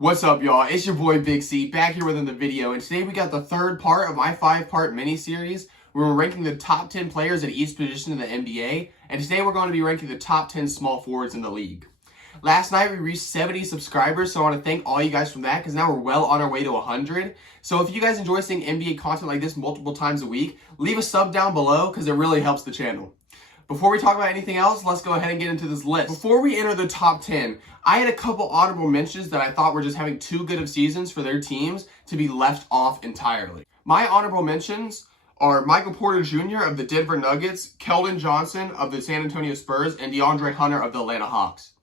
What's up, y'all? It's your boy Big C back here with another video, and today we got the third part of my 5-part mini-series where we're ranking the top 10 players at each position in the NBA, and today we're going to be ranking the top 10 small forwards in the league. Last night we reached 70 subscribers, so I want to thank all you guys from that because now we're well on our way to 100. So if you guys enjoy seeing NBA content like this multiple times a week, leave a sub down below because it really helps the channel. Before we talk about anything else, let's go ahead and get into this list. Before we enter the top 10, I had a couple honorable mentions that I thought were just having too good of seasons for their teams to be left off entirely. My honorable mentions are Michael Porter Jr. of the Denver Nuggets, Keldon Johnson of the San Antonio Spurs, and DeAndre Hunter of the Atlanta Hawks.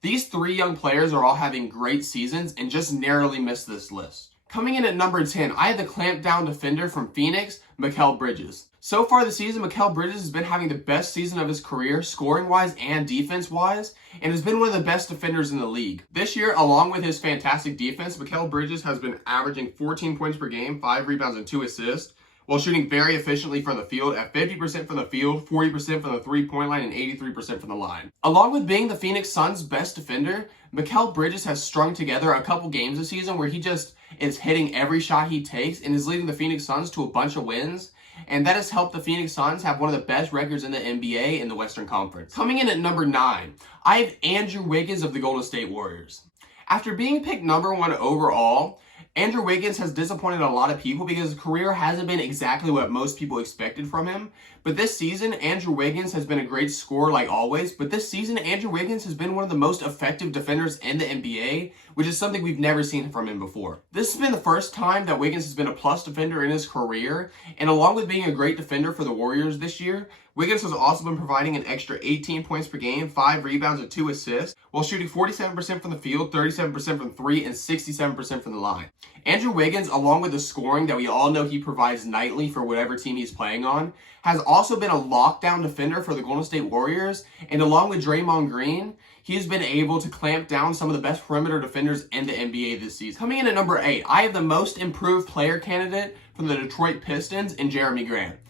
These three young players are all having great seasons and just narrowly missed this list. Coming in at number 10, I had the clamp-down defender from Phoenix, Mikal Bridges. So far this season, Mikal Bridges has been having the best season of his career, scoring-wise and defense-wise, and has been one of the best defenders in the league. This year, along with his fantastic defense, Mikal Bridges has been averaging 14 points per game, 5 rebounds, and 2 assists, while shooting very efficiently from the field at 50% from the field, 40% from the three-point line, and 83% from the line. Along with being the Phoenix Suns' best defender, Mikal Bridges has strung together a couple games this season where he just is hitting every shot he takes and is leading the Phoenix Suns to a bunch of wins. And that has helped the Phoenix Suns have one of the best records in the NBA in the Western Conference. Coming in at number 9, I have Andrew Wiggins of the Golden State Warriors. After being picked number 1 overall, Andrew Wiggins has disappointed a lot of people because his career hasn't been exactly what most people expected from him. But this season, Andrew Wiggins has been a great scorer like always. But this season, Andrew Wiggins has been one of the most effective defenders in the NBA, which is something we've never seen from him before. This has been the first time that Wiggins has been a plus defender in his career. And along with being a great defender for the Warriors this year, Wiggins has also been providing an extra 18 points per game, 5 rebounds, and 2 assists, while shooting 47% from the field, 37% from 3, and 67% from the line. Andrew Wiggins, along with the scoring that we all know he provides nightly for whatever team he's playing on, has also been a lockdown defender for the Golden State Warriors, and along with Draymond Green, he's been able to clamp down some of the best perimeter defenders in the NBA this season. Coming in at number 8, I have the most improved player candidate from the Detroit Pistons in Jeremy Grant.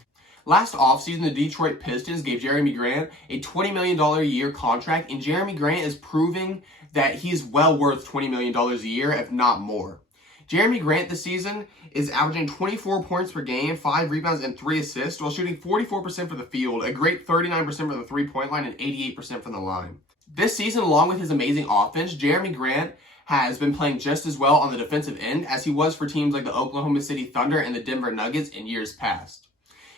Last offseason, the Detroit Pistons gave Jeremy Grant a $20 million a year contract, and Jeremy Grant is proving that he's well worth $20 million a year, if not more. Jeremy Grant this season is averaging 24 points per game, 5 rebounds, and 3 assists, while shooting 44% from the field, a great 39% from the three-point line, and 88% from the line. This season, along with his amazing offense, Jeremy Grant has been playing just as well on the defensive end as he was for teams like the Oklahoma City Thunder and the Denver Nuggets in years past.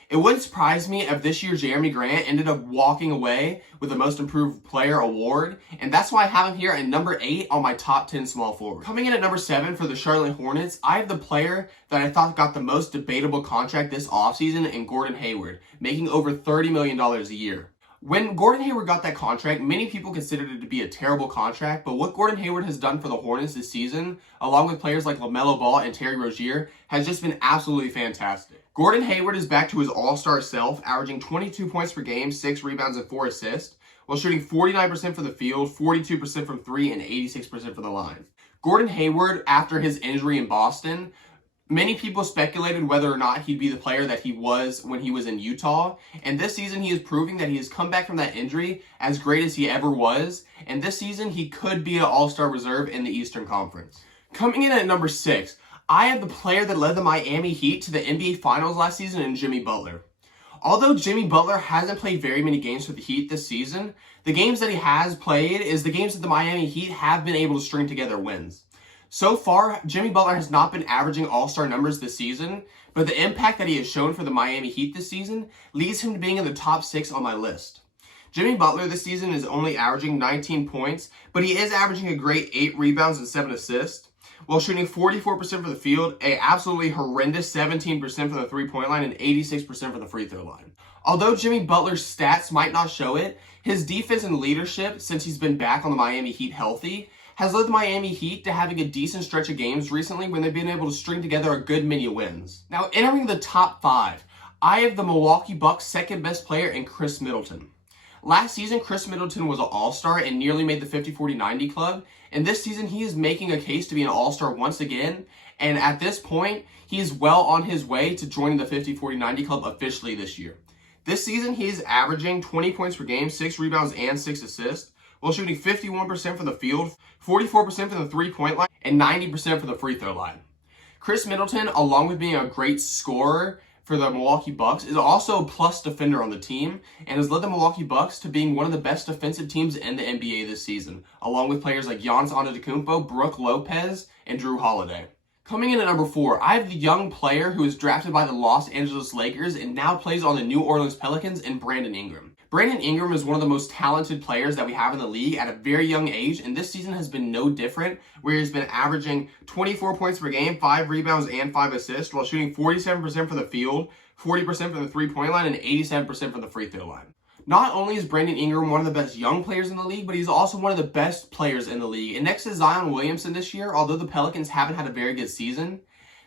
It wouldn't surprise me if this year Jeremy Grant ended up walking away with the Most Improved Player award, and that's why I have him here at number 8 on my top 10 small forward. Coming in at number 7 for the Charlotte Hornets, I have the player that I thought got the most debatable contract this offseason in Gordon Hayward, making over $30 million a year. When Gordon Hayward got that contract, many people considered it to be a terrible contract, but what Gordon Hayward has done for the Hornets this season, along with players like LaMelo Ball and Terry Rozier, has just been absolutely fantastic. Gordon Hayward is back to his all-star self, averaging 22 points per game, 6 rebounds, and 4 assists, while shooting 49% from the field, 42% from 3, and 86% from the line. Gordon Hayward, after his injury in Boston, many people speculated whether or not he'd be the player that he was when he was in Utah, and this season he is proving that he has come back from that injury as great as he ever was, and this season he could be an all-star reserve in the Eastern Conference. Coming in at number 6, I have the player that led the Miami Heat to the NBA Finals last season in Jimmy Butler. Although Jimmy Butler hasn't played very many games for the Heat this season, the games that he has played is the games that the Miami Heat have been able to string together wins. So far, Jimmy Butler has not been averaging all-star numbers this season, but the impact that he has shown for the Miami Heat this season leads him to being in the top 6 on my list. Jimmy Butler this season is only averaging 19 points, but he is averaging a great 8 rebounds and 7 assists, while shooting 44% from the field, a absolutely horrendous 17% from the three-point line, and 86% from the free throw line. Although Jimmy Butler's stats might not show it, his defense and leadership, since he's been back on the Miami Heat healthy, has led the Miami Heat to having a decent stretch of games recently when they've been able to string together a good many wins. Now, entering the top 5, I have the Milwaukee Bucks' second best player in Chris Middleton. Last season, Chris Middleton was an all-star and nearly made the 50-40-90 club, and this season he is making a case to be an all-star once again, and at this point, he is well on his way to joining the 50-40-90 club officially this year. This season, he is averaging 20 points per game, 6 rebounds, and 6 assists, while shooting 51% from the field, 44% from the three-point line, and 90% from the free throw line. Chris Middleton, along with being a great scorer for the Milwaukee Bucks, is also a plus defender on the team and has led the Milwaukee Bucks to being one of the best defensive teams in the NBA this season, along with players like Giannis Antetokounmpo, Brook Lopez, and Drew Holiday. Coming in at number 4, I have the young player who was drafted by the Los Angeles Lakers and now plays on the New Orleans Pelicans in Brandon Ingram. Brandon Ingram is one of the most talented players that we have in the league at a very young age, and this season has been no different, where he's been averaging 24 points per game, 5 rebounds, and 5 assists, while shooting 47% from the field, 40% from the three-point line, and 87% from the free throw line. Not only is Brandon Ingram one of the best young players in the league, but he's also one of the best players in the league. And next to Zion Williamson this year, although the Pelicans haven't had a very good season,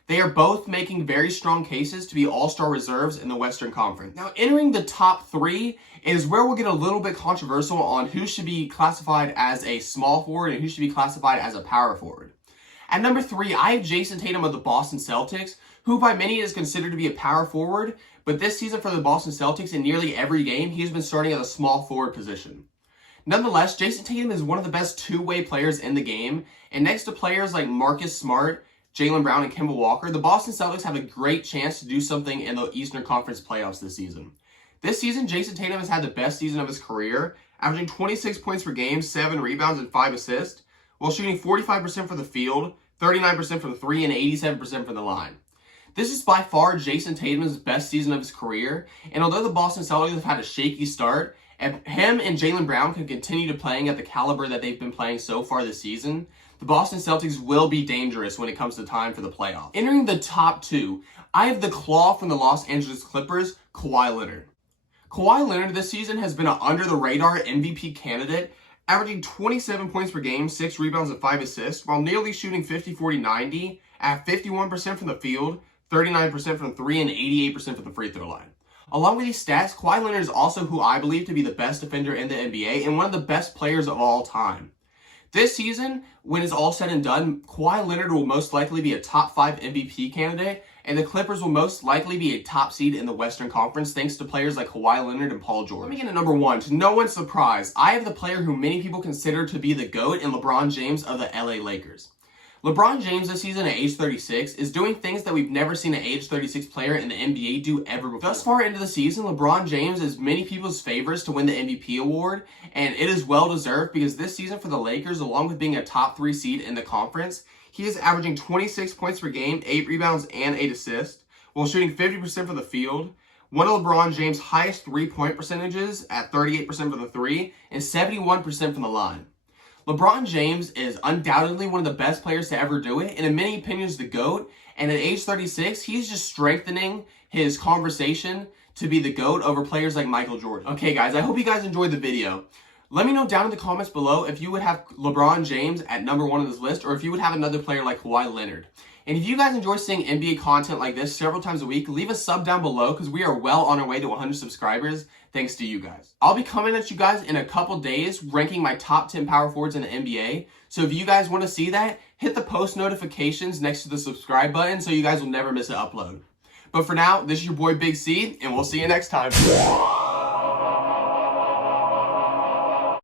they are both making very strong cases to be all-star reserves in the Western Conference. Now, entering the top 3 is where we'll get a little bit controversial on who should be classified as a small forward and who should be classified as a power forward. At number 3, I have Jason Tatum of the Boston Celtics, who by many is considered to be a power forward, but this season for the Boston Celtics, in nearly every game, he's been starting at a small forward position. Nonetheless, Jason Tatum is one of the best two-way players in the game, and next to players like Marcus Smart, Jaylen Brown, and Kemba Walker, the Boston Celtics have a great chance to do something in the Eastern Conference playoffs this season. This season, Jason Tatum has had the best season of his career, averaging 26 points per game, 7 rebounds, and 5 assists, while shooting 45% from the field, 39% from the 3, and 87% from the line. This is by far Jason Tatum's best season of his career, and although the Boston Celtics have had a shaky start, if him and Jaylen Brown can continue to playing at the caliber that they've been playing so far this season, the Boston Celtics will be dangerous when it comes to time for the playoffs. Entering the top 2, I have the claw from the Los Angeles Clippers, Kawhi Leonard. Kawhi Leonard this season has been an under-the-radar MVP candidate, averaging 27 points per game, 6 rebounds, and 5 assists, while nearly shooting 50-40-90 at 51% from the field, 39% from 3, and 88% from the free throw line. Along with these stats, Kawhi Leonard is also who I believe to be the best defender in the NBA and one of the best players of all time. This season, when it's all said and done, Kawhi Leonard will most likely be a top 5 MVP candidate, and the Clippers will most likely be a top seed in the Western Conference thanks to players like Kawhi Leonard and Paul George. Let me get to number 1. To no one's surprise, I have the player who many people consider to be the GOAT in LeBron James of the LA Lakers. LeBron James this season at age 36 is doing things that we've never seen an age 36 player in the NBA do ever before. Thus far into the season, LeBron James is many people's favorites to win the MVP award, and it is well deserved because this season for the Lakers, along with being a top 3 seed in the conference, he is averaging 26 points per game, 8 rebounds, and 8 assists, while shooting 50% from the field, one of LeBron James' highest three-point percentages at 38% from the 3, and 71% from the line. LeBron James is undoubtedly one of the best players to ever do it, and in many opinions, the GOAT. And at age 36, he's just strengthening his conversation to be the GOAT over players like Michael Jordan. Okay, guys, I hope you guys enjoyed the video. Let me know down in the comments below if you would have LeBron James at number 1 on this list, or if you would have another player like Kawhi Leonard. And if you guys enjoy seeing NBA content like this several times a week, leave a sub down below because we are well on our way to 100 subscribers thanks to you guys. I'll be coming at you guys in a couple days ranking my top 10 power forwards in the NBA. So if you guys want to see that, hit the post notifications next to the subscribe button so you guys will never miss an upload. But for now, this is your boy Big C, and we'll see you next time.